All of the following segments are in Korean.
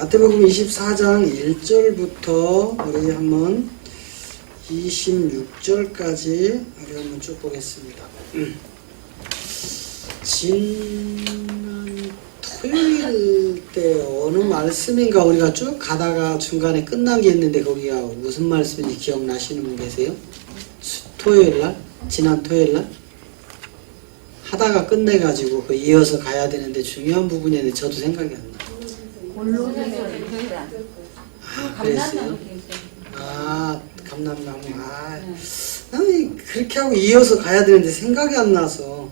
마태복음 24장 1절부터 우리 한번 26절까지 우리 한번 쭉 보겠습니다. 지난 토요일 때 어느 말씀인가 우리가 쭉 가다가 중간에 끝난 게 있는데 거기가 무슨 말씀인지 기억나시는 분 계세요? 토요일날? 지난 토요일날? 하다가 끝내가지고 그 이어서 가야 되는데 중요한 부분이었는데 저도 생각이 안 나요. 그랬어요? 감남나무. 나는 그렇게 하고 이어서 가야 되는데 생각이 안 나서.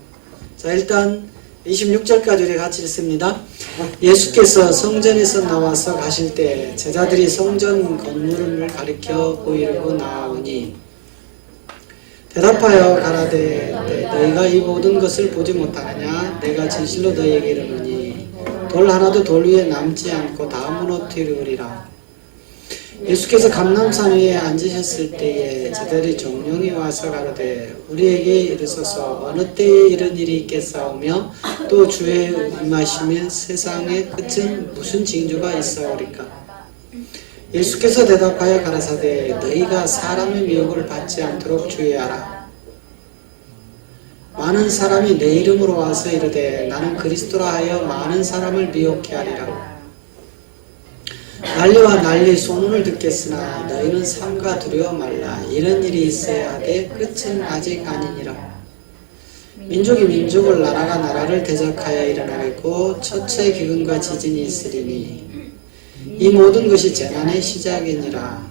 자, 일단 26절까지 우리 같이 읽습니다. 예수께서 성전에서 나와서 가실 때 제자들이 성전 건물을 가리켜 보이려고 나오니 대답하여 가라되 너희가 이 모든 것을 보지 못하느냐? 내가 진실로 너희에게 이르노니 돌 하나도 돌 위에 남지 않고 다 무너뜨리리라. 예수께서 감람산 위에 앉으셨을 때에 제자들이 종용이 와서 가로되 우리에게 이르소서 어느 때에 이런 일이 있겠사오며 또 주의 임하시면 세상의 끝은 무슨 징조가 있사오리까? 예수께서 대답하여 가라사대 너희가 사람의 미혹을 받지 않도록 주의하라. 많은 사람이 내 이름으로 와서 이르되 나는 그리스도라 하여 많은 사람을 미혹해 하리라. 난리와 난리 소문을 듣겠으나 너희는 삼가 두려워 말라. 이런 일이 있어야 하되 끝은 아직 아니니라. 민족이 민족을 나라가 나라를 대적하여 일어나겠고 첫째 기근과 지진이 있으리니 이 모든 것이 재난의 시작이니라.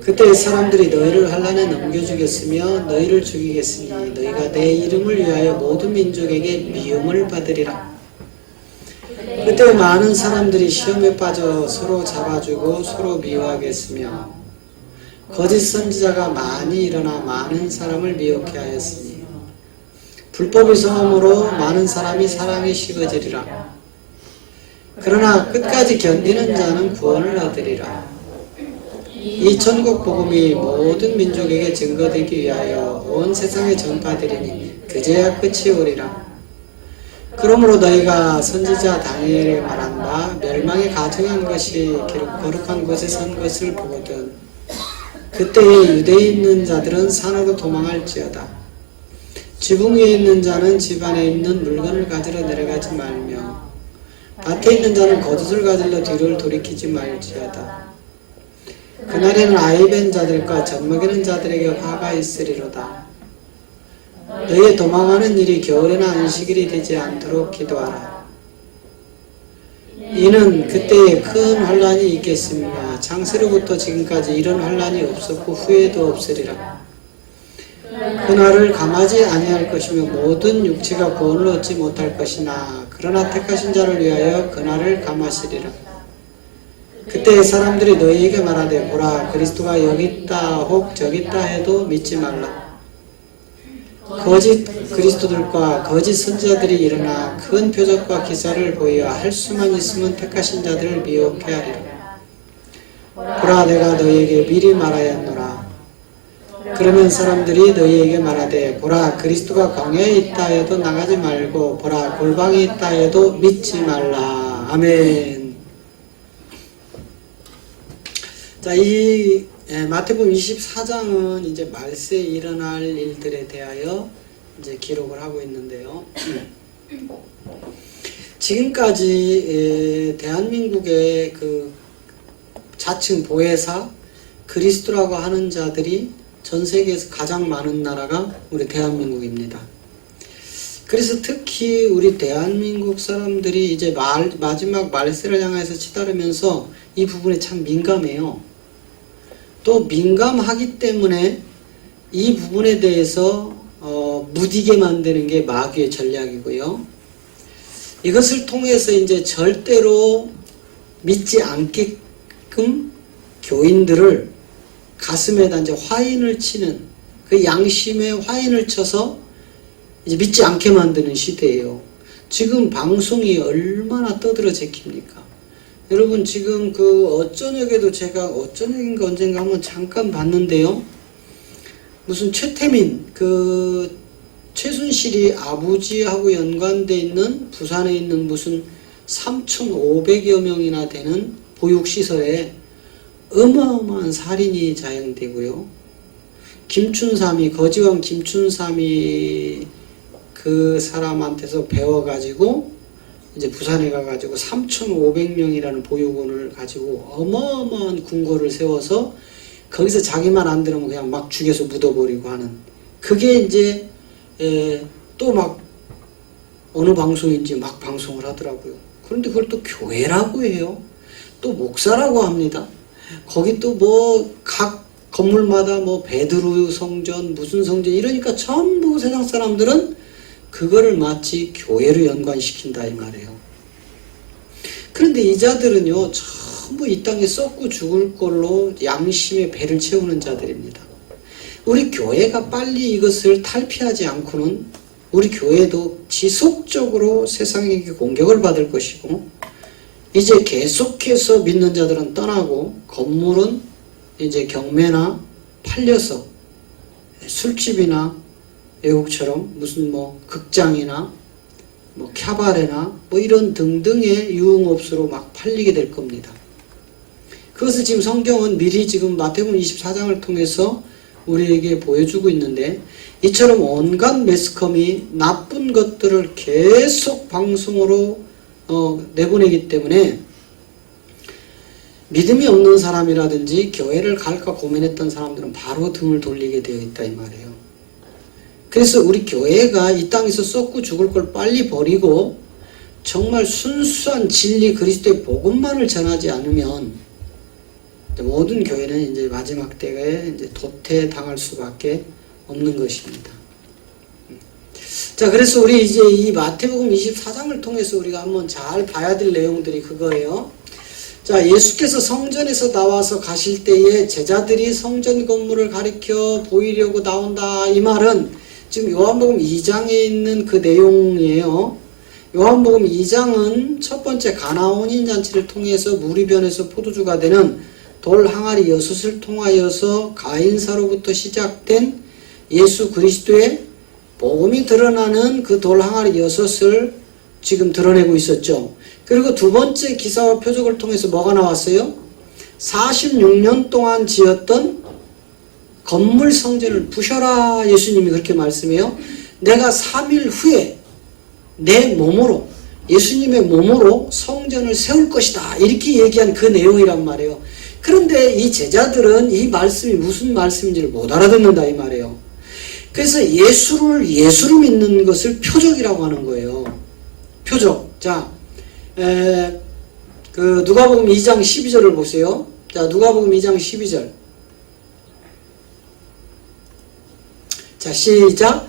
그때 사람들이 너희를 환난에 넘겨주겠으며 너희를 죽이겠으니 너희가 내 이름을 위하여 모든 민족에게 미움을 받으리라. 그때 많은 사람들이 시험에 빠져 서로 잡아주고 서로 미워하겠으며 거짓 선지자가 많이 일어나 많은 사람을 미혹해 하였으니 불법의 성함으로 많은 사람이 사랑에 식어지리라. 그러나 끝까지 견디는 자는 구원을 얻으리라. 이 천국 복음이 모든 민족에게 증거되기 위하여 온 세상에 전파되리니 그제야 끝이 오리라. 그러므로 너희가 선지자 다니엘이 말한 바 멸망에 가증한 것이 거룩한 곳에 선 것을 보거든 그때에 유대에 있는 자들은 산으로 도망할지어다. 지붕 위에 있는 자는 집 안에 있는 물건을 가지러 내려가지 말며 밭에 있는 자는 겉옷을 가지러 뒤를 돌이키지 말지어다. 그날에는 아이벤 자들과 젖먹이는 자들에게 화가 있으리로다. 너희의 도망하는 일이 겨울에나 안식일이 되지 않도록 기도하라. 이는 그때에 큰 환란이 있겠으며 창세로부터 지금까지 이런 환란이 없었고 후에도 없으리라. 그날을 감하지 아니할 것이며 모든 육체가 구원을 얻지 못할 것이나 그러나 택하신 자를 위하여 그날을 감하시리라. 그때 사람들이 너희에게 말하되 보라 그리스도가 여기 있다 혹 저기 있다 해도 믿지 말라. 거짓 그리스도들과 거짓 선지자들이 일어나 큰 표적과 기사를 보여 할 수만 있으면 택하신 자들을 미혹해 하리라. 보라 내가 너희에게 미리 말하였노라. 그러면 사람들이 너희에게 말하되 보라 그리스도가 광야에 있다 해도 나가지 말고 보라 골방에 있다 해도 믿지 말라. 아멘. 자, 이 마태복음 24장은 이제 말세에 일어날 일들에 대하여 이제 기록을 하고 있는데요. 지금까지 대한민국의 그 자칭 보혜사 그리스도라고 하는 자들이 전 세계에서 가장 많은 나라가 우리 대한민국입니다. 그래서 특히 우리 대한민국 사람들이 이제 마지막 말세를 향해서 치달으면서 이 부분에 참 민감해요. 또 민감하기 때문에 이 부분에 대해서 무디게 만드는 게 마귀의 전략이고요. 이것을 통해서 이제 절대로 믿지 않게끔 교인들을 가슴에다 이제 화인을 치는 그 양심에 화인을 쳐서 이제 믿지 않게 만드는 시대예요. 지금 방송이 얼마나 떠들어 제킵니까? 여러분 지금 그 어쩌녁에도 제가 어쩌녁인가 언젠가 한번 잠깐 봤는데요. 무슨 최태민 최순실이 아버지하고 연관돼 있는 부산에 있는 무슨 3,500여 명이나 되는 보육시설에 어마어마한 살인이 자행되고요. 김춘삼이, 거지왕 김춘삼이 그 사람한테서 배워가지고 이제 부산에 가가지고 3,500명이라는 보육원을 가지고 어마어마한 궁궐을 세워서 거기서 자기만 안 들으면 그냥 막 죽여서 묻어버리고 하는, 그게 이제 또 막 어느 방송인지 막 방송을 하더라고요. 그런데 그걸 또 교회라고 해요. 또 목사라고 합니다. 거기 또 뭐 각 건물마다 뭐 베드로 성전 무슨 성전 이러니까 전부 세상 사람들은 그거를 마치 교회로 연관시킨다 이 말이에요. 그런데 이 자들은요 전부 이 땅에 썩고 죽을 걸로 양심의 배를 채우는 자들입니다. 우리 교회가 빨리 이것을 탈피하지 않고는 우리 교회도 지속적으로 세상에게 공격을 받을 것이고, 이제 계속해서 믿는 자들은 떠나고 건물은 이제 경매나 팔려서 술집이나 외국처럼 무슨 뭐 극장이나 뭐 캬바레나 뭐 이런 등등의 유흥업소로 막 팔리게 될 겁니다. 그것을 지금 성경은 미리 지금 마태복음 24장을 통해서 우리에게 보여주고 있는데, 이처럼 온갖 매스컴이 나쁜 것들을 계속 방송으로 내보내기 때문에 믿음이 없는 사람이라든지 교회를 갈까 고민했던 사람들은 바로 등을 돌리게 되어 있다 이 말이에요. 그래서 우리 교회가 이 땅에서 썩고 죽을 걸 빨리 버리고 정말 순수한 진리 그리스도의 복음만을 전하지 않으면 모든 교회는 이제 마지막 때에 이제 도태당할 수밖에 없는 것입니다. 자, 그래서 우리 이제 이 마태복음 24장을 통해서 우리가 한번 잘 봐야 될 내용들이 그거예요. 자, 예수께서 성전에서 나와서 가실 때에 제자들이 성전 건물을 가리켜 보이려고 나온다 이 말은 지금 요한복음 2장에 있는 그 내용이에요. 요한복음 2장은 첫 번째 가나 혼인잔치를 통해서 물이 변해서 포도주가 되는 돌 항아리 6을 통하여서 가인사로부터 시작된 예수 그리스도의 복음이 드러나는 그 돌 항아리 6을 지금 드러내고 있었죠. 그리고 두 번째 기사와 표적을 통해서 뭐가 나왔어요? 46년 동안 지었던 건물 성전을 부셔라 예수님이 그렇게 말씀해요. 내가 3일 후에 내 몸으로, 예수님의 몸으로 성전을 세울 것이다 이렇게 얘기한 그 내용이란 말이에요. 그런데 이 제자들은 이 말씀이 무슨 말씀인지를 못 알아듣는다 이 말이에요. 그래서 예수를 예수로 믿는 것을 표적이라고 하는 거예요. 표적. 자, 그 누가복음 2장 12절을 보세요. 자, 누가복음 2장 12절. 자, 시작.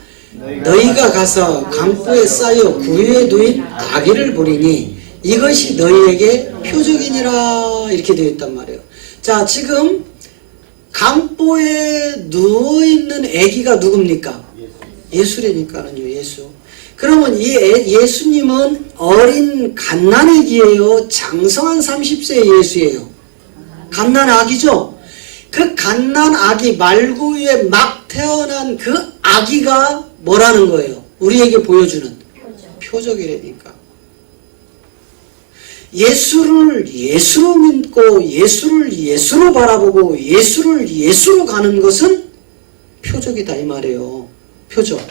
너희가 가서 강보에 쌓여 구유에 누인 아기를 보리니 이것이 너희에게 표적이니라 이렇게 되어 있단 말이에요. 자, 지금 강보에 누워있는 아기가 누굽니까? 예수라니까요. 예수. 그러면 이 예수님은 어린 갓난아기예요? 장성한 30세의 예수예요? 갓난아기죠? 그 갓난아기 말구유에 막 태어난 그 아기가 뭐라는 거예요? 우리에게 보여주는 표적이라니까. 예수를 예수로 믿고 예수를 예수로 바라보고 예수를 예수로 가는 것은 표적이다 이 말이에요. 표적.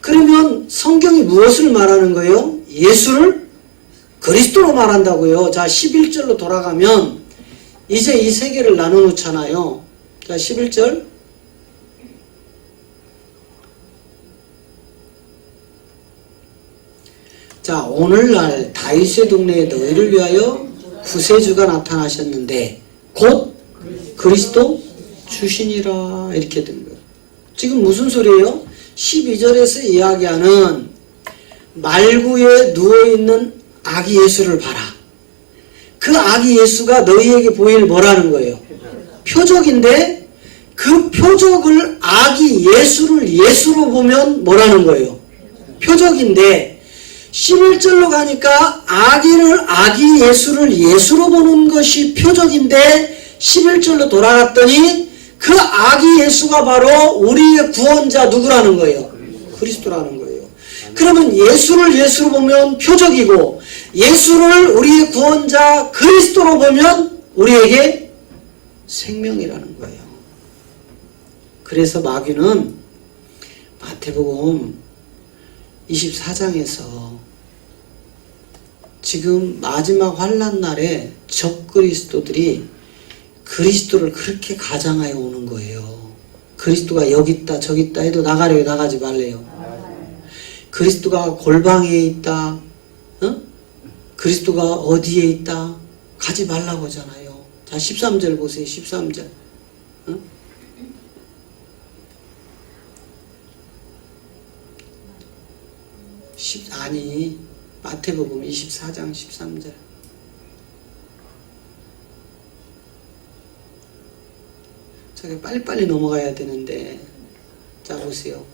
그러면 성경이 무엇을 말하는 거예요? 예수를 그리스도로 말한다고요. 자, 11절로 돌아가면 이제 이 세계를 나눠놓잖아요. 자, 11절. 자, 오늘날 다윗의 동네에 너희를 위하여 구세주가 나타나셨는데 곧 그리스도 주시니라 이렇게 된 거예요. 지금 무슨 소리예요? 12절에서 이야기하는 말구에 누워있는 아기 예수를 봐라. 그 아기 예수가 너희에게 보일 뭐라는 거예요? 표적인데 그 표적을 아기 예수를 예수로 보면 뭐라는 거예요? 표적인데 11절로 가니까 아기 예수를 예수로 보는 것이 표적인데 11절로 돌아갔더니 그 아기 예수가 바로 우리의 구원자 누구라는 거예요? 그리스도라는 거예요. 그러면 예수를 예수로 보면 표적이고 예수를 우리의 구원자 그리스도로 보면 우리에게 생명이라는 거예요. 그래서 마귀는 마태복음 24장에서 지금 마지막 환난 날에 적그리스도들이 그리스도를 그렇게 가장하여 오는 거예요. 그리스도가 여기 있다 저기 있다 해도 나가래요, 나가지 말래요? 그리스도가 골방에 있다, 그리스도가 어디에 있다, 가지 말라고 하잖아요. 자, 13절 보세요. 13절. 아니, 마태복음 24장 13절. 저기 빨리빨리 넘어가야 되는데. 자, 보세요.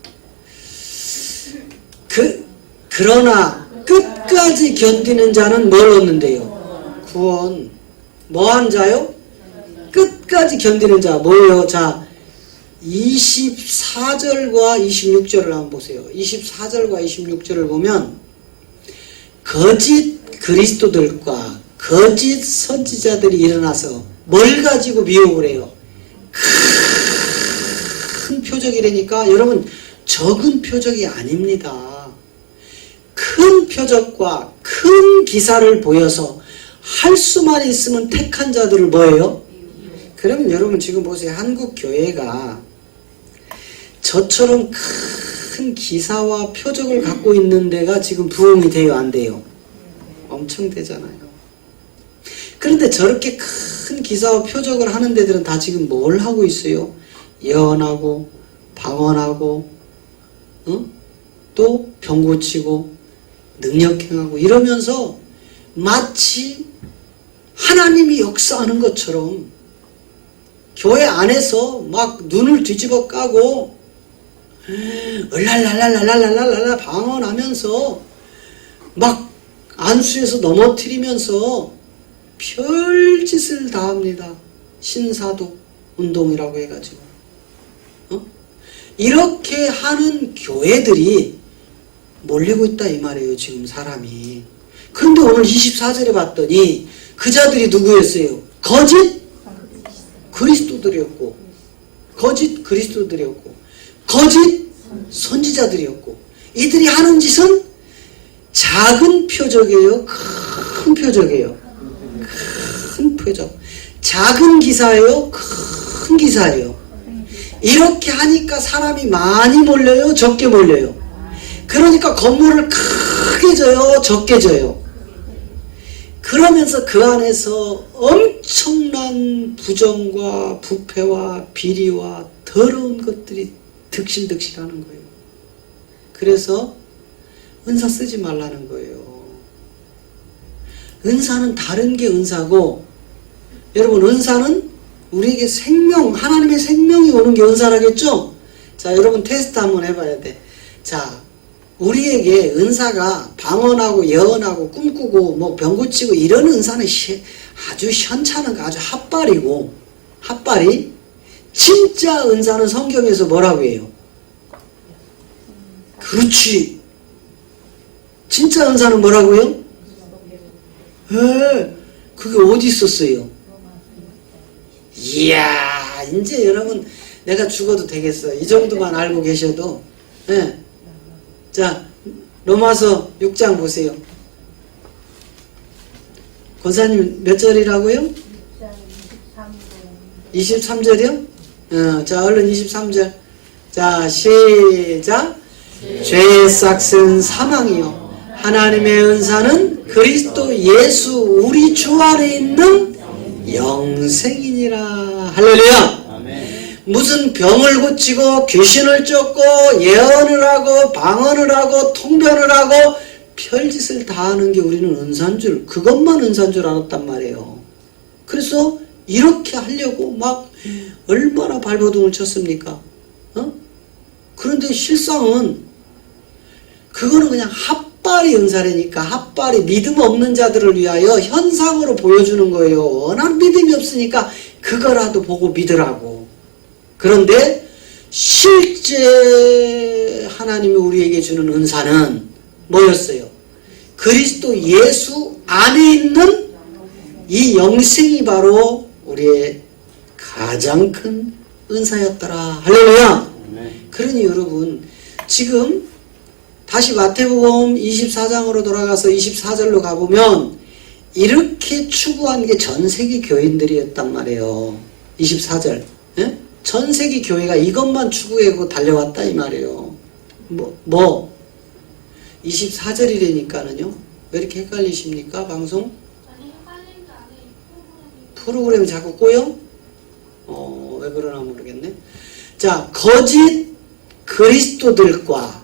그러나 끝까지 견디는 자는 뭘 얻는데요? 구원. 뭐한 자요? 끝까지 견디는 자. 뭐예요? 자, 24절과 26절을 한번 보세요. 24절과 26절을 보면 거짓 그리스도들과 거짓 선지자들이 일어나서 뭘 가지고 미혹을 해요? 큰 표적이라니까 여러분 적은 표적이 아닙니다. 큰 표적과 큰 기사를 보여서 할 수만 있으면 택한 자들을 뭐예요? 그러면 여러분 지금 보세요. 한국 교회가 저처럼 큰 기사와 표적을 갖고 있는 데가 지금 부흥이 돼요, 안 돼요? 엄청 되잖아요. 그런데 저렇게 큰 기사와 표적을 하는 데들은 다 지금 뭘 하고 있어요? 예언하고 방언하고 또 병 고치고 능력행하고 이러면서 마치 하나님이 역사하는 것처럼 교회 안에서 막 눈을 뒤집어 까고 을랄랄랄랄랄랄랄라 방언하면서 막 안수에서 넘어뜨리면서 별짓을 다 합니다. 신사도 운동이라고 해가지고 이렇게 하는 교회들이 몰리고 있다 이 말이에요. 지금 사람이. 그런데 오늘 24절에 봤더니 그 자들이 누구였어요? 거짓 그리스도들이었고 거짓 그리스도들이었고 거짓 선지자들이었고 이들이 하는 짓은 작은 표적이에요? 큰 표적이에요? 큰 표적. 작은 기사예요? 큰 기사예요? 이렇게 하니까 사람이 많이 몰려요? 적게 몰려요? 그러니까 건물을 크게 져요? 적게 져요? 그러면서 그 안에서 엄청난 부정과 부패와 비리와 더러운 것들이 득실득실하는 거예요. 그래서 은사 쓰지 말라는 거예요. 은사는 다른 게 은사고, 여러분 은사는 우리에게 생명, 하나님의 생명이 오는 게 은사라겠죠? 자, 여러분 테스트 한번 해봐야 돼. 자, 우리에게 은사가 방언하고 예언하고 꿈꾸고 뭐 병 고치고 이런 은사는 아주 현찮은 거, 아주 핫발이고, 핫발이 진짜 은사는 성경에서 뭐라고 해요? 그렇지. 진짜 은사는 뭐라고요? 그게 어디 있었어요? 이야, 이제 여러분 내가 죽어도 되겠어. 이 정도만 알고 계셔도. 자, 로마서 6장 보세요. 권사님 몇 절이라고요? 23절이요? 자, 얼른 23절. 자, 시작. 죄의 싹은 사망이요 하나님의 은사는 그리스도 예수 우리 주 안에 있는 영생이니라. 할렐루야. 무슨 병을 고치고 귀신을 쫓고 예언을 하고 방언을 하고 통변을 하고 별짓을 다 하는 게 우리는 은사인 줄, 그것만 은사인 줄 알았단 말이에요. 그래서 이렇게 하려고 막 얼마나 발버둥을 쳤습니까? 그런데 실상은 그거는 그냥 핫발이 은사라니까. 핫발이 믿음 없는 자들을 위하여 현상으로 보여주는 거예요. 난 믿음이 없으니까 그거라도 보고 믿으라고. 그런데 실제 하나님이 우리에게 주는 은사는 뭐였어요? 그리스도 예수 안에 있는 이 영생이 바로 우리의 가장 큰 은사였더라. 할렐루야. 그러니 여러분 지금 다시 마태복음 24장으로 돌아가서 24절로 가보면 이렇게 추구한 게 전 세계 교인들이었단 말이에요. 24절. 예? 전 세계 교회가 이것만 추구하고 달려왔다 이 말이에요. 24절이라니까는요. 왜 이렇게 헷갈리십니까? 방송? 프로그램이 자꾸 꼬여? 왜 그러나 모르겠네. 자, 거짓 그리스도들과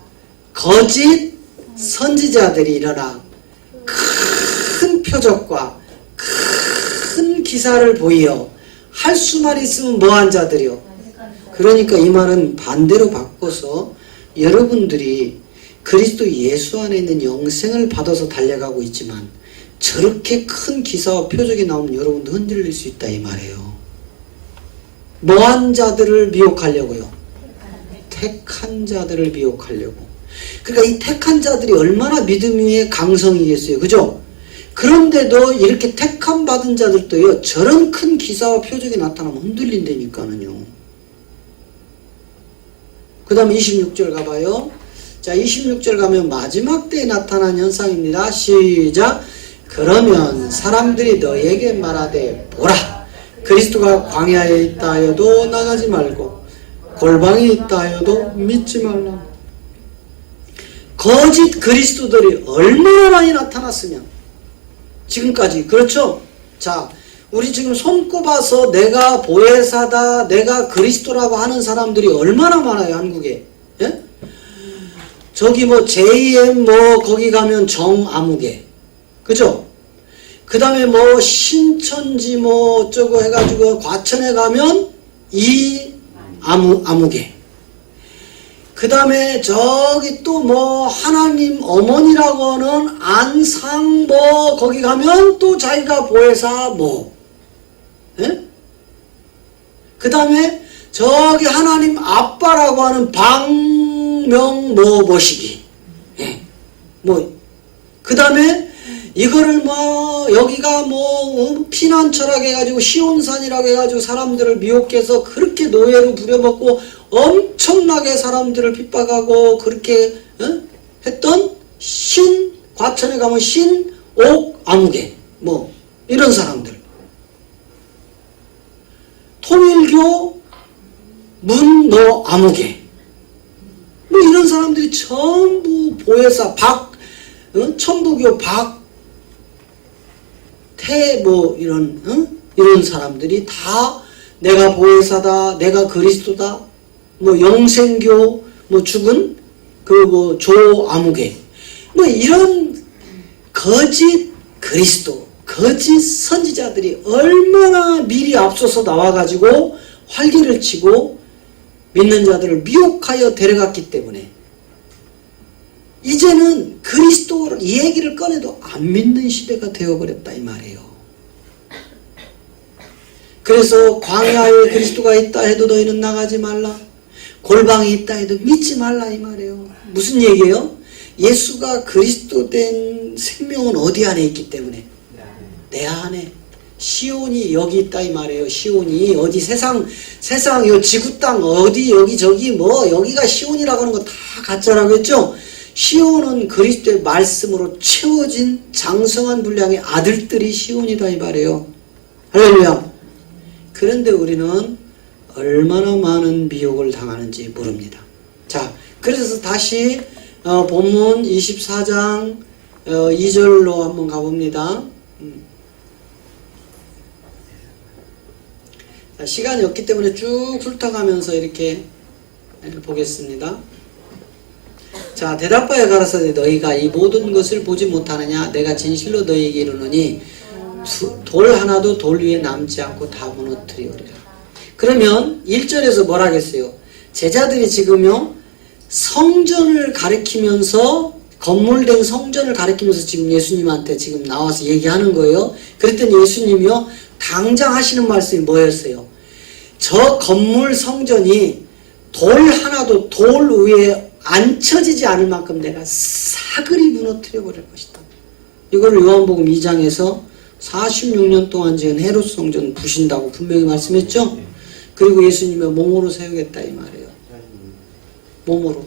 거짓 선지자들이 일어나 큰 표적과 큰 기사를 보이어 할 수만 있으면 뭐한 자들이요. 그러니까 이 말은 반대로 바꿔서 여러분들이 그리스도 예수 안에 있는 영생을 받아서 달려가고 있지만 저렇게 큰 기사와 표적이 나오면 여러분도 흔들릴 수 있다 이 말이에요. 뭐한 자들을 미혹하려고요? 택한 자들을 미혹하려고. 그러니까 이 택한 자들이 얼마나 믿음 위에 강성이겠어요. 그죠? 그런데도 이렇게 택함 받은 자들도요, 저런 큰 기사와 표적이 나타나면 흔들린다니까는요. 그 다음에 26절 가봐요. 자, 26절 가면 마지막 때에 나타난 현상입니다. 시작. 그러면 사람들이 너에게 말하되 보라, 그리스도가 광야에 있다 하여도 나가지 말고 골방에 있다 하여도 믿지 말라. 거짓 그리스도들이 얼마나 많이 나타났으면 지금까지. 그렇죠? 자, 우리 지금 손꼽아서 내가 보혜사다, 내가 그리스도라고 하는 사람들이 얼마나 많아요, 한국에. 예? 저기 뭐 JM 뭐 거기 가면 정아무개. 그죠? 그 다음에 뭐 신천지 뭐 어쩌고 해가지고 과천에 가면 아무개. 그 다음에 저기 또 뭐 하나님 어머니라고 하는 안상 뭐 거기 가면 또 자기가 보혜사 뭐. 예? 그 다음에 저기 하나님 아빠라고 하는 방명 뭐 모시기. 예. 뭐. 그 다음에 이거를 뭐 여기가 뭐 피난 철학 해가지고 시온산이라고 해가지고 사람들을 미혹해서 그렇게 노예로 부려먹고 엄청나게 사람들을 핍박하고 그렇게 했던 과천에 가면 아무개 뭐 이런 사람들, 통일교 아무개 뭐 이런 사람들이 전부 보혜사 천부교 뭐 이런 사람들이 다 내가 보혜사다, 내가 그리스도다, 뭐 영생교 뭐 죽은 뭐 조아무개 뭐 이런 거짓 그리스도, 거짓 선지자들이 얼마나 미리 앞서서 나와가지고 활기를 치고 믿는 자들을 미혹하여 데려갔기 때문에 이제는 그리스도 이 얘기를 꺼내도 안 믿는 시대가 되어버렸다 이 말이에요. 그래서 광야에 그리스도가 있다 해도 너희는 나가지 말라, 골방에 있다 해도 믿지 말라 이 말이에요. 무슨 얘기예요? 예수가 그리스도 된 생명은 어디 안에 있기 때문에? 내 안에. 시온이 여기 있다 이 말이에요. 시온이 어디 세상 요 지구 땅 어디 여기 저기 뭐 여기가 시온이라고 하는 거 다 가짜라고 했죠. 시온은 그리스도의 말씀으로 채워진 장성한 분량의 아들들이 시온이다 이 말이에요. 할렐루야. 그런데 우리는 얼마나 많은 미혹을 당하는지 모릅니다. 자, 그래서 다시 본문 24장 2절로 한번 가봅니다. 자, 시간이 없기 때문에 쭉 훑어가면서 이렇게 보겠습니다. 자, 대답하여 가라사대 너희가 이 모든 것을 보지 못하느냐? 내가 진실로 너희에게 이르노니 돌 하나도 돌 위에 남지 않고 다 무너뜨리오리라. 그러면 1절에서 뭐라 하겠어요? 제자들이 지금요 성전을 가리키면서 건물된 성전을 가리키면서 지금 예수님한테 지금 나와서 얘기하는 거예요. 그랬더니 예수님이요 당장 하시는 말씀이 뭐였어요? 저 건물 성전이 돌 하나도 돌 위에 안 쳐지지 않을 만큼 내가 사그리 무너뜨려 버릴 것이다. 이거를 요한복음 2장에서 46년 동안 지은 헤롯 성전 부신다고 분명히 말씀했죠. 그리고 예수님의 몸으로 세우겠다 이 말이에요. 몸으로.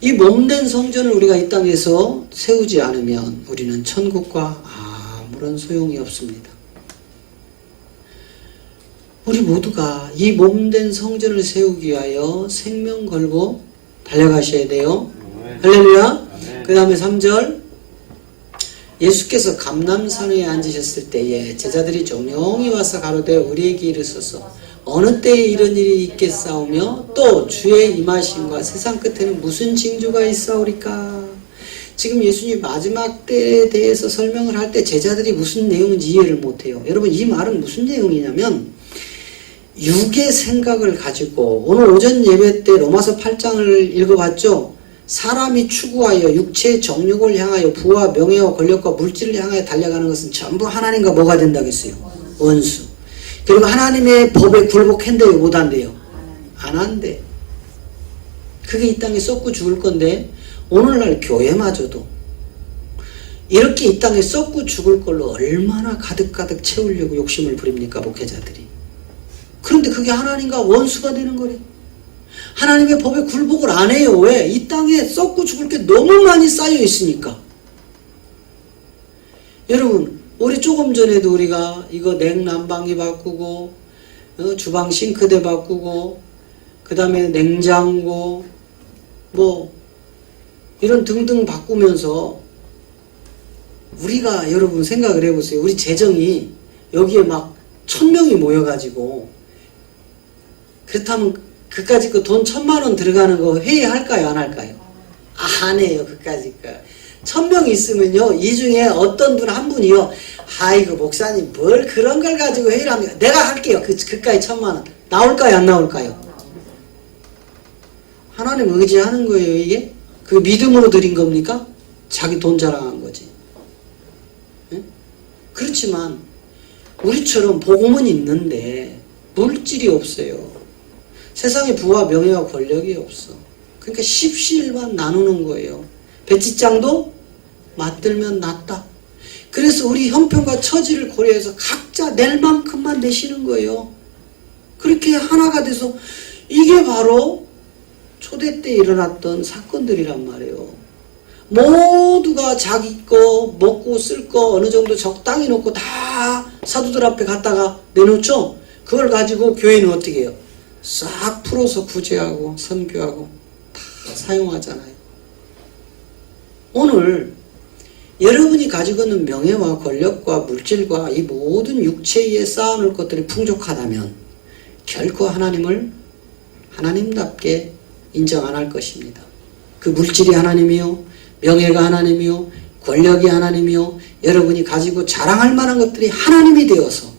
이 몸된 성전을 우리가 이 땅에서 세우지 않으면 우리는 천국과 아무런 소용이 없습니다. 우리 모두가 이 몸된 성전을 세우기 위하여 생명 걸고 달려가셔야 돼요. 할렐루야. 그 다음에 3절, 예수께서 감람산에 앉으셨을 때에 제자들이 조용히 와서 가로되 우리에게 이르소서 어느 때에 이런 일이 있겠사오며 또 주의 임하심과 세상 끝에는 무슨 징조가 있사오리까. 지금 예수님 마지막 때에 대해서 설명을 할 때 제자들이 무슨 내용인지 이해를 못해요. 여러분, 이 말은 무슨 내용이냐면 육의 생각을 가지고, 오늘 오전 예배 때 로마서 8장을 읽어봤죠. 사람이 추구하여 육체의 정욕을 향하여 부와 명예와 권력과 물질을 향하여 달려가는 것은 전부 하나님과 뭐가 된다고 했어요? 원수. 그리고 하나님의 법에 굴복한대요? 못한대요? 안 한대. 그게 이 땅에 썩고 죽을 건데, 오늘날 교회마저도 이렇게 이 땅에 썩고 죽을 걸로 얼마나 가득가득 채우려고 욕심을 부립니까, 목회자들이. 그런데 그게 하나님과 원수가 되는 거래. 하나님의 법에 굴복을 안 해요. 왜? 이 땅에 썩고 죽을 게 너무 많이 쌓여 있으니까. 여러분, 우리 조금 전에도 우리가 이거 냉난방기 바꾸고, 주방 싱크대 바꾸고, 그 다음에 냉장고, 뭐 이런 등등 바꾸면서 우리가, 여러분 생각을 해보세요. 우리 재정이 여기에 막 1000명이 모여가지고, 그렇다면 그까짓 거 돈 1000만 원 들어가는 거 회의할까요? 안 할까요? 안 해요. 그까짓 거. 1000명 있으면요, 이 중에 어떤 분 한 분이요, 아이고 목사님 뭘 그런 걸 가지고 회의를 합니까? 내가 할게요. 그까지 1000만 원. 나올까요? 안 나올까요? 하나님 의지하는 거예요. 이게 그 믿음으로 드린 겁니까? 자기 돈 자랑한 거지. 네? 그렇지만 우리처럼 복음은 있는데 물질이 없어요. 세상에 부와 명예와 권력이 없어. 그러니까 십시일반 나누는 거예요. 배치장도 맞들면 낫다. 그래서 우리 형편과 처지를 고려해서 각자 낼 만큼만 내시는 거예요. 그렇게 하나가 돼서, 이게 바로 초대 때 일어났던 사건들이란 말이에요. 모두가 자기 거 먹고 쓸 거 어느 정도 적당히 놓고 다 사도들 앞에 갖다가 내놓죠. 그걸 가지고 교회는 어떻게 해요? 싹 풀어서 구제하고 선교하고 다 사용하잖아요. 오늘 여러분이 가지고 있는 명예와 권력과 물질과 이 모든 육체에 쌓아놓을 것들이 풍족하다면 결코 하나님을 하나님답게 인정 안 할 것입니다. 그 물질이 하나님이요, 명예가 하나님이요, 권력이 하나님이요, 여러분이 가지고 자랑할 만한 것들이 하나님이 되어서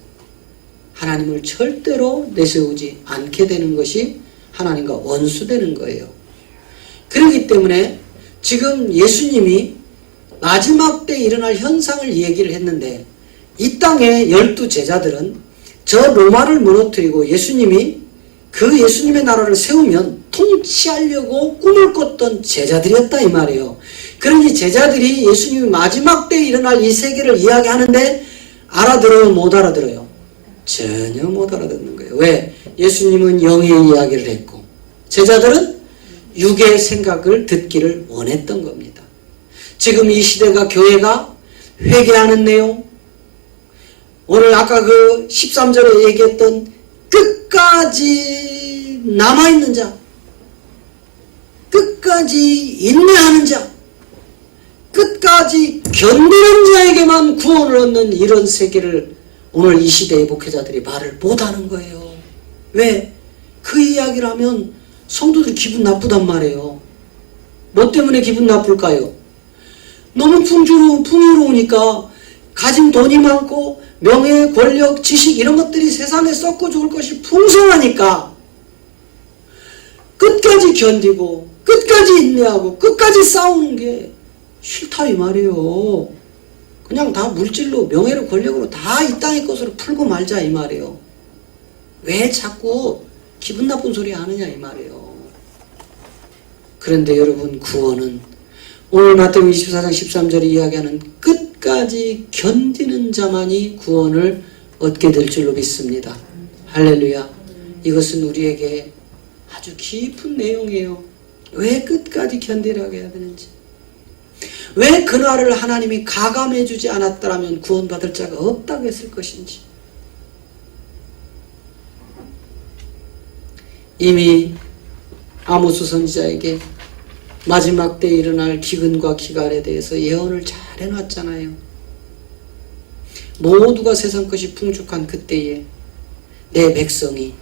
하나님을 절대로 내세우지 않게 되는 것이 하나님과 원수되는 거예요. 그렇기 때문에 지금 예수님이 마지막 때 일어날 현상을 얘기를 했는데, 이 땅의 12제자들은 저 로마를 무너뜨리고 예수님이 그 예수님의 나라를 세우면 통치하려고 꿈을 꿨던 제자들이었다 이 말이에요. 그러니 제자들이 예수님이 마지막 때 일어날 이 세계를 이야기하는데 알아들어요? 못 알아들어요? 전혀 못 알아듣는 거예요. 왜? 예수님은 영의 이야기를 했고 제자들은 육의 생각을 듣기를 원했던 겁니다. 지금 이 시대가, 교회가 회개하는 내용, 오늘 아까 그 13절에 얘기했던 끝까지 남아있는 자, 끝까지 인내하는 자, 끝까지 견디는 자에게만 구원을 얻는 이런 세계를 오늘 이 시대의 목회자들이 말을 못하는 거예요. 왜? 그 이야기를 하면 성도들 기분 나쁘단 말이에요. 뭐 때문에 기분 나쁠까요? 너무 풍요로우니까, 가진 돈이 많고 명예, 권력, 지식 이런 것들이 세상에 썩고 죽을 것이 풍성하니까 끝까지 견디고 끝까지 인내하고 끝까지 싸우는 게 싫다 이 말이에요. 그냥 다 물질로, 명예로, 권력으로 다 이 땅의 것으로 풀고 말자 이 말이에요. 왜 자꾸 기분 나쁜 소리 하느냐 이 말이에요. 그런데 여러분, 구원은 오늘 마태복음 24장 13절에 이야기하는 끝까지 견디는 자만이 구원을 얻게 될 줄로 믿습니다. 할렐루야. 이것은 우리에게 아주 깊은 내용이에요. 왜 끝까지 견디라고 해야 되는지, 왜 그날을 하나님이 가감해 주지 않았더라면 구원받을 자가 없다고 했을 것인지. 이미 아모스 선지자에게 마지막 때에 일어날 기근과 기갈에 대해서 예언을 잘 해놨잖아요. 모두가 세상 것이 풍족한 그때에 내 백성이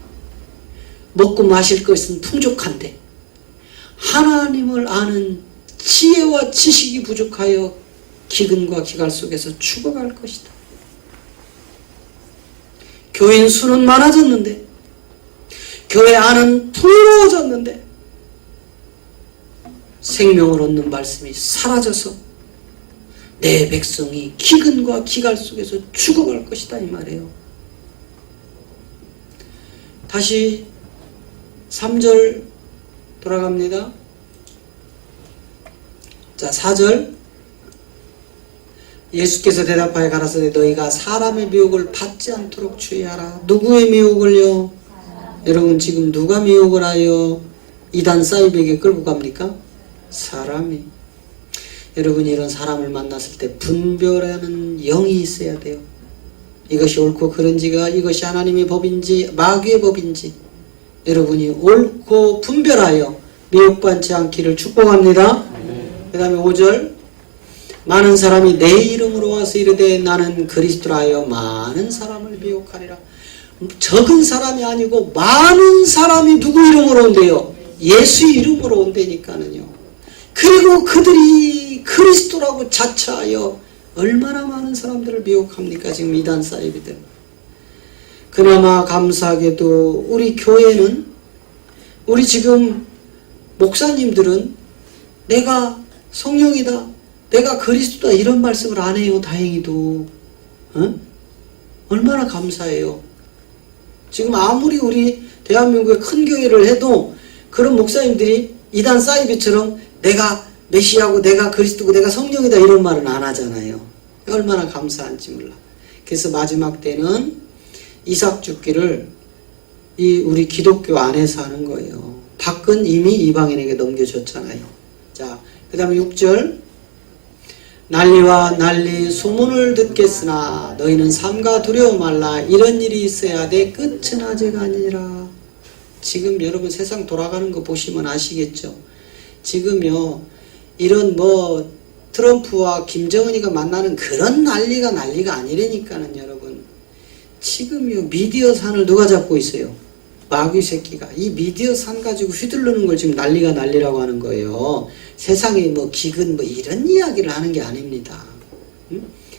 먹고 마실 것은 풍족한데 하나님을 아는 지혜와 지식이 부족하여 기근과 기갈 속에서 죽어갈 것이다. 교인 수는 많아졌는데, 교회 안은 풍요로워졌는데 생명을 얻는 말씀이 사라져서 내 백성이 기근과 기갈 속에서 죽어갈 것이다, 이 말이에요. 다시 3절 돌아갑니다. 자, 4절. 예수께서 대답하여 가라사대 너희가 사람의 미혹을 받지 않도록 주의하라. 누구의 미혹을요? 여러분, 지금 누가 미혹을 하여 이단 사이비에게 끌고 갑니까? 사람이. 여러분, 이런 사람을 만났을 때 분별하는 영이 있어야 돼요. 이것이 옳고 그른지가, 이것이 하나님의 법인지 마귀의 법인지 여러분이 옳고 분별하여 미혹받지 않기를 축복합니다. 그 다음에 5절. 많은 사람이 내 이름으로 와서 이르되 나는 그리스도라 하여 많은 사람을 미혹하리라. 적은 사람이 아니고 많은 사람이 누구 이름으로 온대요? 예수 이름으로 온다니까는요. 그리고 그들이 그리스도라고 자처하여 얼마나 많은 사람들을 미혹합니까? 지금 이단 사이비들. 그나마 감사하게도 우리 교회는, 우리 지금 목사님들은 내가 성령이다, 내가 그리스도다 이런 말씀을 안 해요. 다행히도. 얼마나 감사해요. 지금 아무리 우리 대한민국의 큰 교회를 해도 그런 목사님들이 이단 사이비처럼 내가 메시아고 내가 그리스도고 내가 성령이다 이런 말은 안 하잖아요. 얼마나 감사한지 몰라. 그래서 마지막 때는 이삭 죽기를 이 우리 기독교 안에서 하는 거예요. 밖은 이미 이방인에게 넘겨줬잖아요. 자, 그 다음에 6절. 난리와 난리 소문을 듣겠으나 너희는 삼가 두려워 말라. 이런 일이 있어야 돼. 끝은 아직 아니라. 지금 여러분 세상 돌아가는 거 보시면 아시겠죠. 지금요 이런 트럼프와 김정은이가 만나는 그런 난리가 아니라니까는. 여러분 지금요 미디어 산을 누가 잡고 있어요? 마귀 새끼가. 이 미디어 산 가지고 휘둘르는 걸 지금 난리라고 하는 거예요. 세상에 기근 이런 이야기를 하는 게 아닙니다.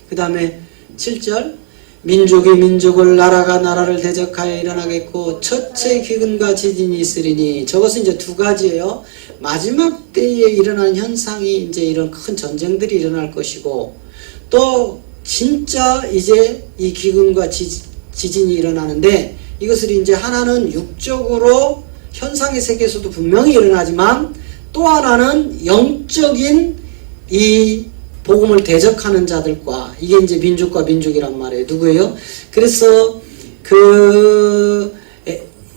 그 다음에 7절. 민족이 민족을, 나라가 나라를 대적하여 일어나겠고 첫째 기근과 지진이 있으리니. 저것은 이제 두 가지예요. 마지막 때에 일어나는 현상이 이제 이런 큰 전쟁들이 일어날 것이고, 또 진짜 이제 이 기근과 지진이 일어나는데, 이것을 이제 하나는 육적으로 현상의 세계에서도 분명히 일어나지만 또 하나는 영적인 이 복음을 대적하는 자들과, 이게 이제 민족과 민족이란 말이에요. 누구예요? 그래서 그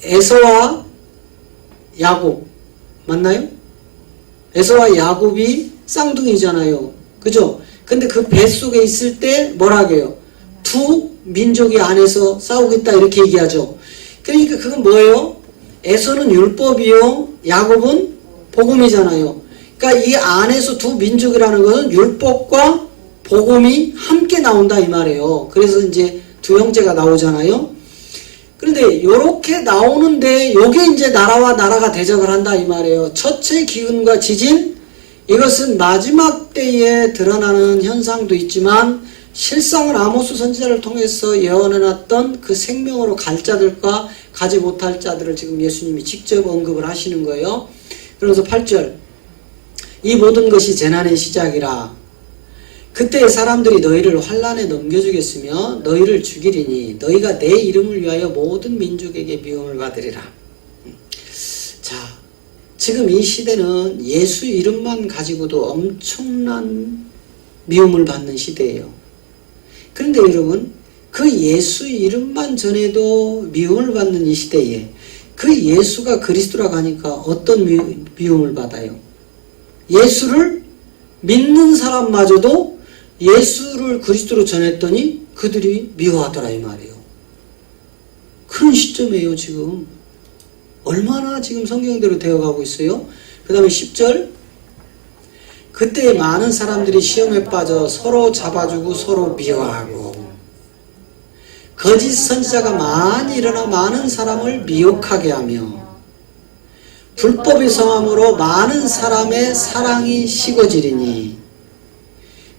에서와 야곱 맞나요? 에서와 야곱이 쌍둥이잖아요. 그죠? 근데 그 뱃속에 있을 때 뭐라고요? 두 민족이 안에서 싸우겠다 이렇게 얘기하죠. 그러니까 그건 뭐예요? 에서는 율법이요, 야곱은 복음이잖아요. 그러니까 이 안에서 두 민족이라는 것은 율법과 복음이 함께 나온다 이 말이에요. 그래서 이제 두 형제가 나오잖아요. 그런데 이렇게 나오는데 요게 이제 나라와 나라가 대적을 한다 이 말이에요. 첫째 기근과 지진, 이것은 마지막 때에 드러나는 현상도 있지만 실상은 아모스 선지자를 통해서 예언해놨던 그 생명으로 갈 자들과 가지 못할 자들을 지금 예수님이 직접 언급을 하시는 거예요. 그러면서 8절. 이 모든 것이 재난의 시작이라. 그때 사람들이 너희를 환난에 넘겨주겠으며 너희를 죽이리니 너희가 내 이름을 위하여 모든 민족에게 미움을 받으리라. 자, 지금 이 시대는 예수 이름만 가지고도 엄청난 미움을 받는 시대예요. 그런데 여러분, 그 예수 이름만 전해도 미움을 받는 이 시대에 그 예수가 그리스도라고 하니까 어떤 미움을 받아요? 예수를 믿는 사람마저도 예수를 그리스도로 전했더니 그들이 미워하더라 이 말이에요. 그런 시점이에요 지금. 얼마나 지금 성경대로 되어가고 있어요. 그 다음에 10절, 그때 많은 사람들이 시험에 빠져 서로 잡아주고 서로 미워하고 거짓 선지자가 많이 일어나 많은 사람을 미혹하게 하며 불법이 성함으로 많은 사람의 사랑이 식어지리니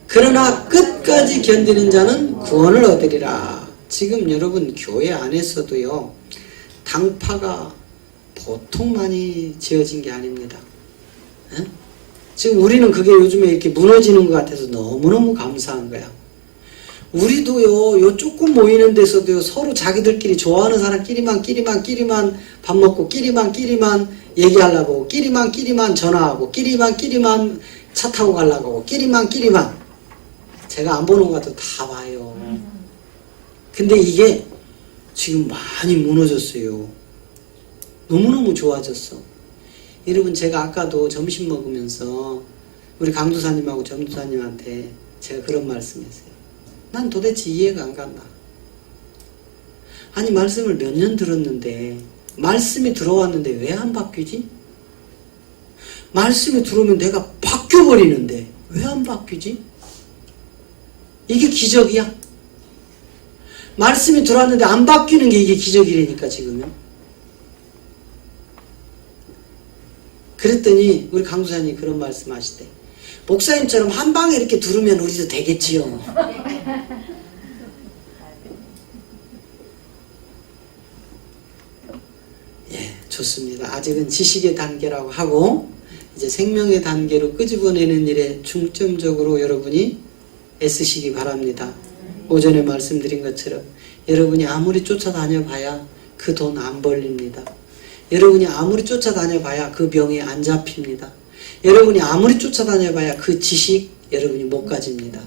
그러나 끝까지 견디는 자는 구원을 얻으리라. 지금 여러분 교회 안에서도요 당파가 보통 많이 지어진 게 아닙니다. 에? 지금 우리는 그게 요즘에 이렇게 무너지는 것 같아서 너무너무 감사한 거야. 우리도요, 요 조금 모이는 데서도요, 서로 자기들끼리 좋아하는 사람끼리만 밥 먹고, 끼리만 얘기하려고, 끼리만 전화하고, 끼리만 차 타고 가려고 하고, 끼리만. 제가 안 보는 것 같아도 다 봐요. 근데 이게 지금 많이 무너졌어요. 너무너무 좋아졌어. 여러분, 제가 아까도 점심 먹으면서 우리 강도사님하고 전도사님한테 제가 그런 말씀했어요. 난 도대체 이해가 안 간다. 아니 말씀을 몇 년 들었는데 말씀이 들어왔는데 왜 안 바뀌지? 말씀이 들어오면 내가 바뀌어버리는데 왜 안 바뀌지? 이게 기적이야. 말씀이 들어왔는데 안 바뀌는 게 이게 기적이라니까 지금요. 그랬더니 우리 강도사님이 그런 말씀 하시대. 목사님처럼 한 방에 이렇게 두르면 우리도 되겠지요. 예, 좋습니다. 아직은 지식의 단계라고 하고 이제 생명의 단계로 끄집어내는 일에 중점적으로 여러분이 애쓰시기 바랍니다. 오전에 말씀드린 것처럼 여러분이 아무리 쫓아다녀봐야 그 돈 안 벌립니다. 여러분이 아무리 쫓아다녀봐야 그 병에 안 잡힙니다. 여러분이 아무리 쫓아다녀봐야 그 지식 여러분이 못 가집니다.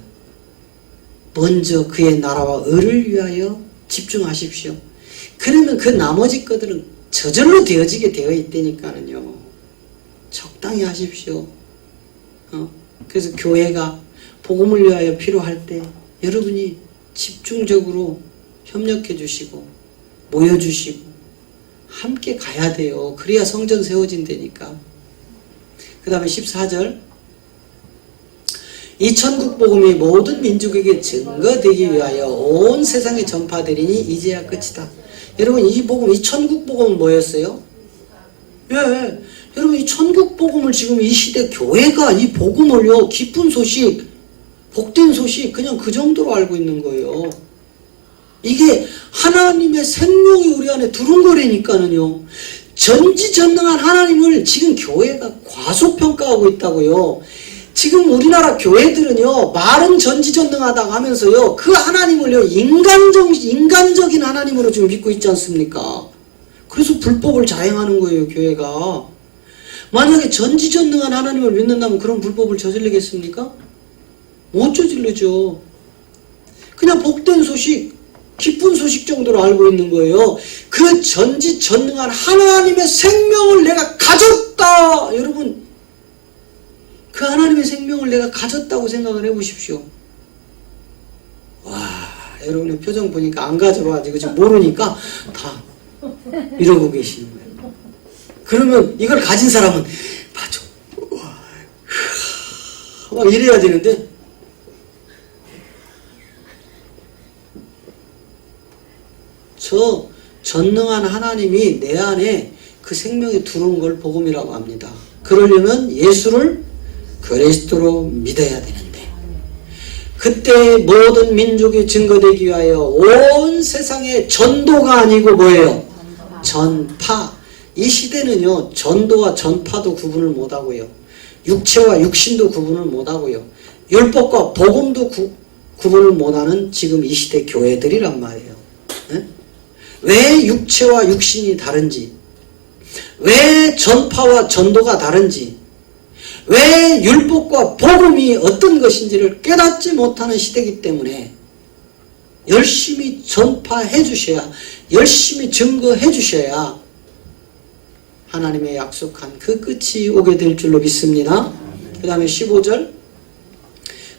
먼저 그의 나라와 의를 위하여 집중하십시오. 그러면 그 나머지 것들은 저절로 되어지게 되어 있다니까는요. 적당히 하십시오. 그래서 교회가 복음을 위하여 필요할 때 여러분이 집중적으로 협력해 주시고 모여주시고 함께 가야 돼요. 그래야 성전 세워진다니까. 그 다음에 14절, 이 천국 복음이 모든 민족에게 증거되기 위하여 온 세상에 전파되리니 이제야 끝이다. 여러분 이 복음, 이 천국 복음은 뭐였어요? 예, 여러분 이 천국 복음을 지금 이 시대 교회가 이 복음을요, 기쁜 소식, 복된 소식 그냥 그 정도로 알고 있는 거예요. 이게 하나님의 생명이 우리 안에 들어온 거라니까는요. 전지전능한 하나님을 지금 교회가 과소평가하고 있다고요. 지금 우리나라 교회들은요, 말은 전지전능하다고 하면서요, 그 하나님을요, 인간적인 하나님으로 지금 믿고 있지 않습니까? 그래서 불법을 자행하는 거예요, 교회가. 만약에 전지전능한 하나님을 믿는다면 그런 불법을 저지르겠습니까? 못 저지르죠. 그냥 복된 소식, 기쁜 소식 정도로 알고 있는 거예요. 그 전지전능한 하나님의 생명을 내가 가졌다. 여러분, 그 하나님의 생명을 내가 가졌다고 생각을 해보십시오. 와, 여러분의 표정 보니까 안 가져봐가지고 지금 모르니까 다 이러고 계시는 거예요. 그러면 이걸 가진 사람은 맞아, 막 이래야 되는데 저 전능한 하나님이 내 안에 그 생명이 들어온 걸 복음이라고 합니다. 그러려면 예수를 그리스도로 믿어야 되는데 그때 모든 민족이 증거되기 위하여 온 세상에 전도가 아니고 뭐예요? 전파. 이 시대는요, 전도와 전파도 구분을 못하고요, 육체와 육신도 구분을 못하고요, 율법과 복음도 구분을 못하는 지금 이 시대 교회들이란 말이에요. 네? 왜 육체와 육신이 다른지, 왜 전파와 전도가 다른지, 왜 율법과 복음이 어떤 것인지를 깨닫지 못하는 시대이기 때문에 열심히 전파해 주셔야, 열심히 증거해 주셔야 하나님의 약속한 그 끝이 오게 될 줄로 믿습니다. 그 다음에 15절,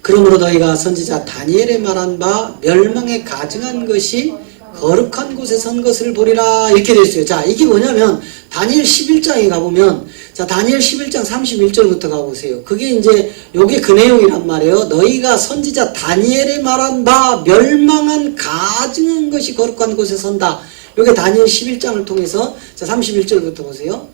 그러므로 너희가 선지자 다니엘의 말한 바 멸망에 가증한 것이 거룩한 곳에 선 것을 보리라, 이렇게 되어 있어요. 자, 이게 뭐냐면 다니엘 11장에 가보면, 자, 다니엘 11장 31절부터 가보세요. 그게 이제 요게 그 내용이란 말이에요. 너희가 선지자 다니엘의 말한 바 멸망한 가증한 것이 거룩한 곳에 선다. 요게 다니엘 11장을 통해서, 자, 31절부터 보세요.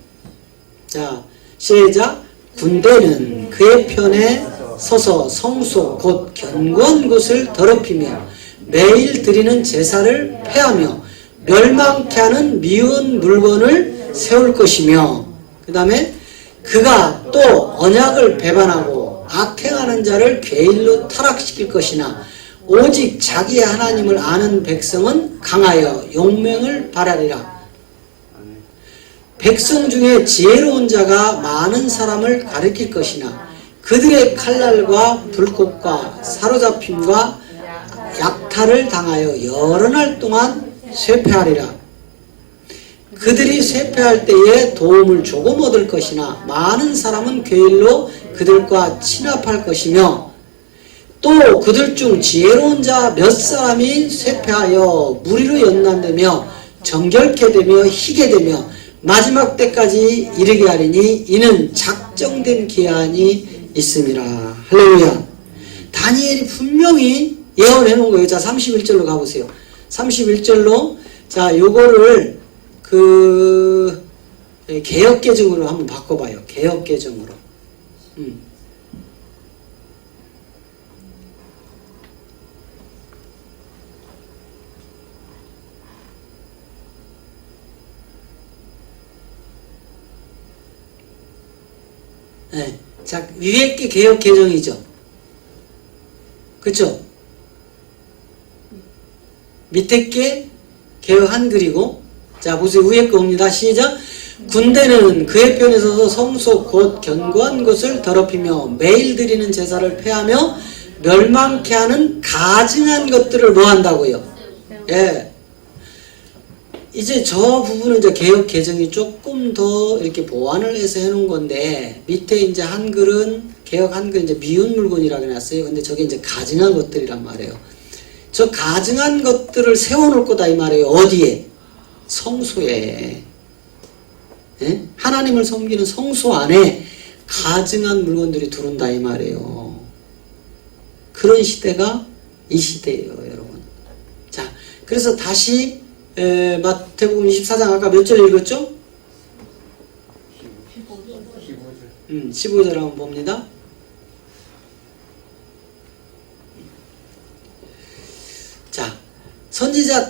자, 시작. 군대는 그의 편에 서서 성소 곧 견고한 곳을 더럽히며 매일 드리는 제사를 폐하며 멸망케 하는 미운 물건을 세울 것이며, 그 다음에 그가 또 언약을 배반하고 악행하는 자를 괴일로 타락시킬 것이나 오직 자기의 하나님을 아는 백성은 강하여 용맹을 발하리라. 백성 중에 지혜로운 자가 많은 사람을 가르칠 것이나 그들의 칼날과 불꽃과 사로잡힘과 약탈을 당하여 여러 날 동안 쇠폐하리라. 그들이 쇠폐할 때에 도움을 조금 얻을 것이나 많은 사람은 괴일로 그들과 친합할 것이며, 또 그들 중 지혜로운 자 몇 사람이 쇠폐하여 무리로 연단되며 정결케 되며 희게 되며 마지막 때까지 이르게 하리니 이는 작정된 기한이 있음이라. 할렐루야. 다니엘이 분명히 예언해 놓은 거예요. 자, 31절로 가보세요. 31절로, 자, 요거를 개역개정으로 한번 바꿔봐요. 개역개정으로. 네. 자, 위에 게 개역개정이죠. 그쵸? 밑에 게 개역 한글이고, 자, 보세요. 위에 거 옵니다. 시작. 군대는 그의 편에 서서 성소 곧 견고한 것을 더럽히며 매일 드리는 제사를 폐하며 멸망케 하는 가증한 것들을 뭐 한다고요? 예. 이제 저 부분은 이제 개역 개정이 조금 더 이렇게 보완을 해서 해놓은 건데, 밑에 이제 한글은, 개역 한글 이제 미운 물건이라고 해놨어요. 근데 저게 이제 가증한 것들이란 말이에요. 저 가증한 것들을 세워놓을 거다 이 말이에요. 어디에? 성소에. 예? 하나님을 섬기는 성소 안에 가증한 물건들이 들어온다 이 말이에요. 그런 시대가 이 시대예요, 여러분. 자, 그래서 다시 마태복음 24장 아까 몇 절 읽었죠? 15절 한번 봅니다. 자, 선지자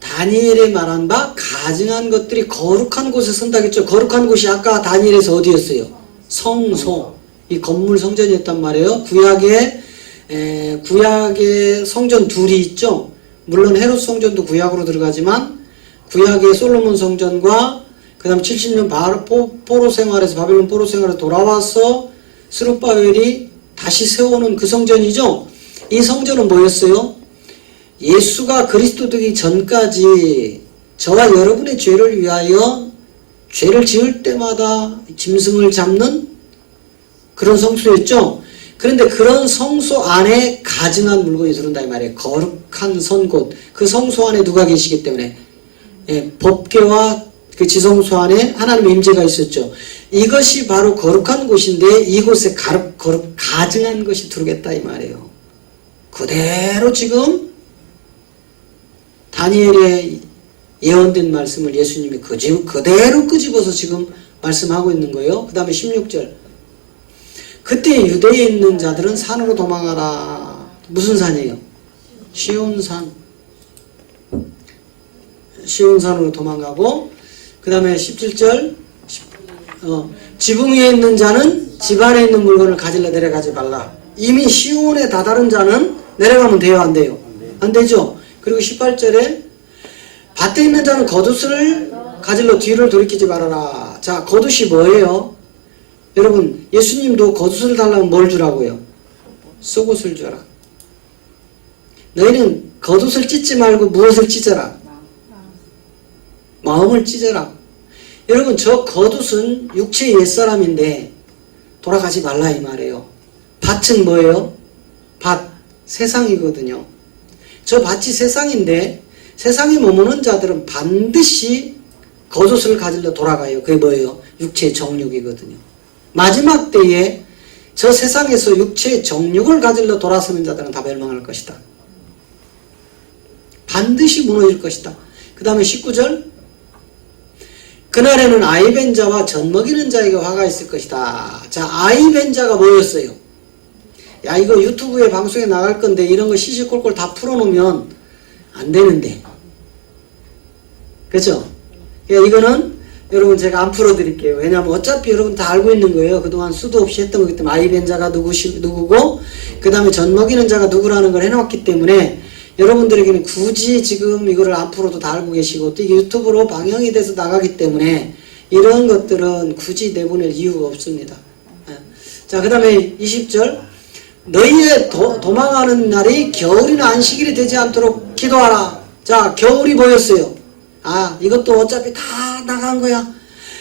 다니엘의 말한 바 가증한 것들이 거룩한 곳에 선다겠죠. 거룩한 곳이 아까 다니엘에서 어디였어요? 성소. 이 건물 성전이었단 말이에요. 구약의 성전 둘이 있죠. 물론 헤롯 성전도 구약으로 들어가지만 구약의 솔로몬 성전과 그 다음 70년 포로 생활에서 바벨론 포로 생활에 돌아와서 스룹바벨이 다시 세우는 그 성전이죠. 이 성전은 뭐였어요? 예수가 그리스도 되기 전까지 저와 여러분의 죄를 위하여 죄를 지을 때마다 짐승을 잡는 그런 성소였죠. 그런데 그런 성소 안에 가증한 물건이 들어온다 이 말이에요. 거룩한 선곳. 그 성소 안에 누가 계시기 때문에, 예, 법궤와 그 지성소 안에 하나님의 임재가 있었죠. 이것이 바로 거룩한 곳인데 이곳에 가증한 것이 들어오겠다 이 말이에요. 그대로 지금 다니엘의 예언된 말씀을 예수님이 그대로 끄집어서 지금 말씀하고 있는 거예요. 그 다음에 16절. 그때 유대에 있는 자들은 산으로 도망하라. 무슨 산이에요? 시온산. 시온산으로 도망가고, 그 다음에 17절. 지붕 위에 있는 자는 집 안에 있는 물건을 가질러 내려가지 말라. 이미 시온에 다다른 자는 내려가면 돼요, 안 돼요? 안 되죠? 그리고 18절에 밭에 있는 자는 겉옷을 가질러 뒤를 돌이키지 말아라. 자, 겉옷이 뭐예요? 여러분, 예수님도 겉옷을 달라면 뭘 주라고요? 속옷을 주라. 너희는 겉옷을 찢지 말고 무엇을 찢어라? 마음을 찢어라. 여러분, 저 겉옷은 육체의 옛사람인데 돌아가지 말라 이 말이에요. 밭은 뭐예요? 밭, 세상이거든요. 저 밭이 세상인데 세상에 머무는 자들은 반드시 겉옷을 가지러 돌아가요. 그게 뭐예요? 육체의 정욕이거든요. 마지막 때에 저 세상에서 육체의 정욕을 가지러 돌아서는 자들은 다 멸망할 것이다. 반드시 무너질 것이다. 그 다음에 19절, 그날에는 아이벤 자와 젖먹이는 자에게 화가 있을 것이다. 자, 아이벤 자가 뭐였어요? 야, 이거 유튜브에 방송에 나갈 건데 이런 거 시시콜콜 다 풀어놓으면 안 되는데, 그렇죠? 이거는 여러분 제가 안 풀어드릴게요. 왜냐하면 어차피 여러분 다 알고 있는 거예요. 그동안 수도 없이 했던 거기 때문에 아이벤 자가 누구고 그 다음에 젖먹이는 자가 누구라는 걸 해놓았기 때문에 여러분들에게는 굳이 지금 이거를 안 풀어도 다 알고 계시고 또 이게 유튜브로 방영이 돼서 나가기 때문에 이런 것들은 굳이 내보낼 이유가 없습니다. 자, 그 다음에 20절, 너희의 도망하는 날이 겨울이나 안식일이 되지 않도록 기도하라. 자, 겨울이 뭐였어요? 아, 이것도 어차피 다 나간 거야.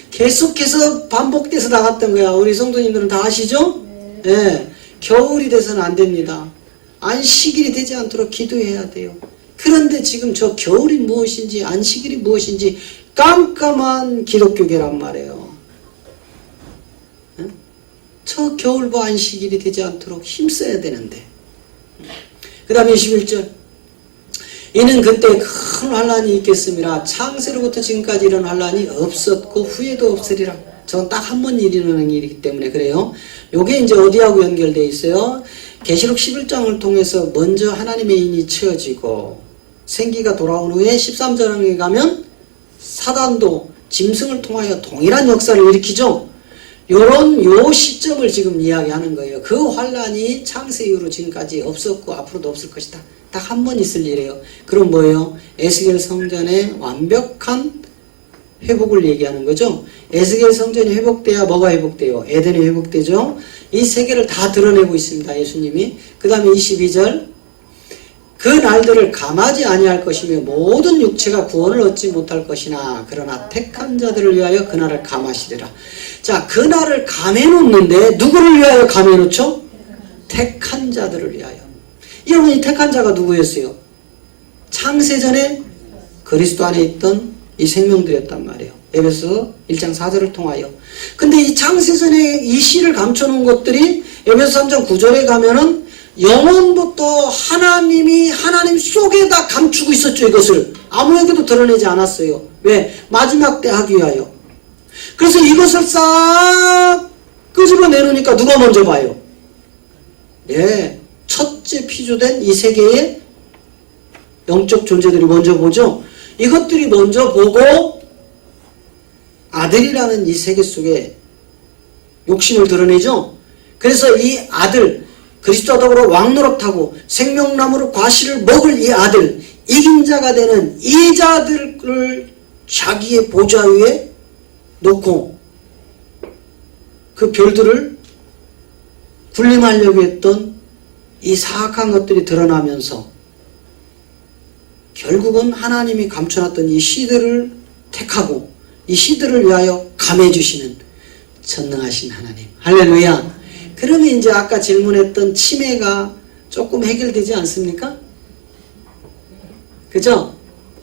계속해서 반복돼서 나갔던 거야. 우리 성도님들은 다 아시죠? 네. 겨울이 돼서는 안 됩니다. 안식일이 되지 않도록 기도해야 돼요. 그런데 지금 저 겨울이 무엇인지 안식일이 무엇인지 깜깜한 기독교계란 말이에요. 저 겨울과 안식일이 되지 않도록 힘써야 되는데. 그 다음에 21절, 이는 그때 큰 환란이 있겠습니다. 창세로부터 지금까지 이런 환란이 없었고 후에도 없으리라. 저건 딱 한 번 일어나는 일이기 때문에 그래요. 요게 이제 어디하고 연결되어 있어요? 계시록 11장을 통해서 먼저 하나님의 인이 채워지고 생기가 돌아온 후에 13장에 가면 사단도 짐승을 통하여 동일한 역사를 일으키죠. 요 시점을 지금 이야기하는 거예요. 그 환란이 창세 이후로 지금까지 없었고 앞으로도 없을 것이다. 딱 한 번 있을 일이에요. 그럼 뭐예요? 에스겔 성전의 완벽한 회복을 얘기하는 거죠. 에스겔 성전이 회복돼야 뭐가 회복돼요? 에덴이 회복되죠. 이 세계를 다 드러내고 있습니다. 예수님이. 그 다음에 22절, 그 날들을 감하지 아니할 것이며 모든 육체가 구원을 얻지 못할 것이나 그러나 택한 자들을 위하여 그날을 감하시리라. 자, 그날을 감해놓는데 누구를 위하여 감해놓죠? 택한 자들을 위하여. 여러분, 이 택한 자가 누구였어요? 창세전에 그리스도 안에 있던 이 생명들이었단 말이에요. 에베소 1장 4절을 통하여. 근데 이 창세전에 이 씨를 감춰놓은 것들이 에베소 3장 9절에 가면은 영원부터 하나님 속에다 감추고 있었죠. 이것을 아무에게도 드러내지 않았어요. 왜? 마지막 때 하기 위하여. 그래서 이것을 싹 끄집어 내놓으니까 누가 먼저 봐요? 예, 첫째 피조된 이 세계의 영적 존재들이 먼저 보죠. 이것들이 먼저 보고 아들이라는 이 세계 속에 욕심을 드러내죠. 그래서 이 아들, 그리스도와 더불어 왕노릇하고 생명나무로 과실을 먹을 이 아들, 이긴 자가 되는 이 자들을 자기의 보좌 위에 놓고 그 별들을 군림하려고 했던 이 사악한 것들이 드러나면서 결국은 하나님이 감춰놨던 이 씨들을 택하고 이 씨들을 위하여 감해주시는 전능하신 하나님. 할렐루야. 그러면 이제 아까 질문했던 치매가 조금 해결되지 않습니까? 그죠?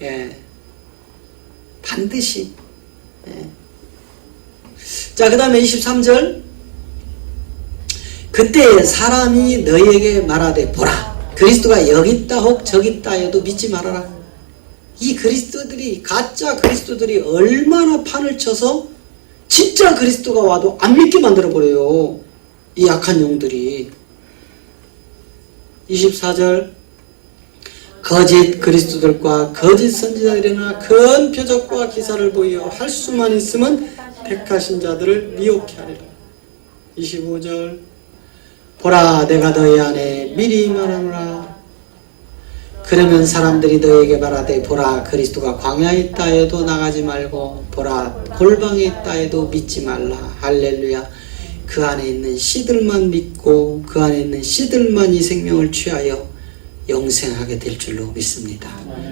예. 반드시. 예. 자, 그 다음에 23절. 그때 사람이 너희에게 말하되 보라. 그리스도가 여기 있다 혹 저기 있다 해도 믿지 말아라. 이 그리스도들이, 가짜 그리스도들이 얼마나 판을 쳐서 진짜 그리스도가 와도 안 믿게 만들어버려요. 이 약한 영들이. 24절, 거짓 그리스도들과 거짓 선지자들이 일어나 큰 표적과 기사를 보이어 할 수만 있으면 택하신 자들을 미혹해 하리라. 25절, 보라 내가 너희 안에 미리 말하노라. 그러면 사람들이 너에게 말하되 보라 그리스도가 광야에 있다 해도 나가지 말고 보라 골방에 있다 해도 믿지 말라. 할렐루야. 그 안에 있는 씨들만 믿고 그 안에 있는 씨들만 이 생명을 취하여 영생하게 될 줄로 믿습니다.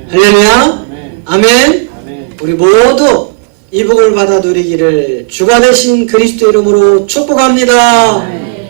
할렐루야. 아멘. 우리 모두 이 복을 받아 누리기를 주가 되신 그리스도 이름으로 축복합니다.